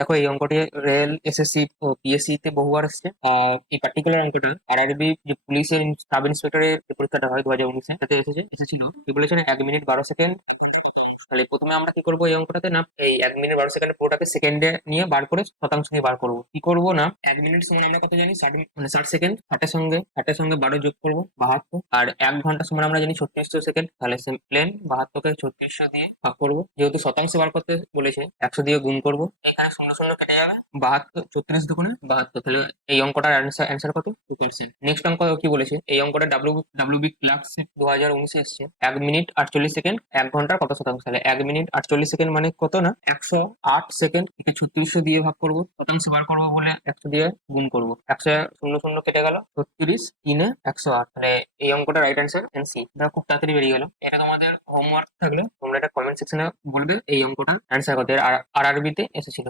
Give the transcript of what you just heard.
দেখো এই অঙ্কটি রেল, এসএসসি ও পিএসসি তে বহুবার এসেছে। আর এই পার্টিকুলার অঙ্কটা আরআরবি যে পুলিশের সাব ইন্সপেক্টরের যে পরীক্ষাটা হয় 2019-এ, তাতে এসেছিল কি বলেছে না, 1 মিনিট 12 সেকেন্ড। তাহলে প্রথমে আমরা কি করবো এই অঙ্কটাতে না, এই 1 মিনিট 12 সেকেন্ড পুরোটাকে সেকেন্ডে নিয়ে বার করে শতাংশ নিয়ে বার করবো। কি করবো না, 1 মিনিট সমান আমরা কত জানি, 60, মানে 60 সেকেন্ড। 60-এর সঙ্গে 12 যোগ করবো, 72। আর 1 ঘন্টা সমান আমরা জানি 3600 সেকেন্ড। তাহলে প্লেন 72-কে 3600 দিয়ে ভাগ করবো। যেহেতু শতাংশ বার করতে বলেছে, 100 দিয়ে গুণ করবো। এখানে শূন্য শূন্য কেটে যাবে, 72, 36 দুগুণে 72। তাহলে এই অঙ্কটার অ্যান্সার কত, 2%। নেক্সট অঙ্ক কি বলেছে, এই অঙ্কটা ডাব্লিউবি ক্লার্কশিপ 2019-এ এসছে। 1 মিনিট 48 সেকেন্ড 1 ঘন্টার কত শতাংশ। তাহলে 1 মিনিট 48 সেকেন্ড মানে কত না, 108 সেকেন্ড। একে 3600 দিয়ে ভাগ করবো, শতাংশ বার করবো বলে 100 দিয়ে গুণ করবো। 100 শূন্য শূন্য কেটে গেল, 36 3-এ 108। তাহলে এই অঙ্কটা রাইট অ্যান্সার এনসি। এটা খুব তাড়াতাড়ি বেরিয়ে গেল। এটা তোমাদের হোমওয়ার্ক থাকলে তোমরা এটা কমেন্ট সেকশনে বলবে এই অঙ্কটা অ্যান্সার কত। আর আরআরবি তে এসেছিল।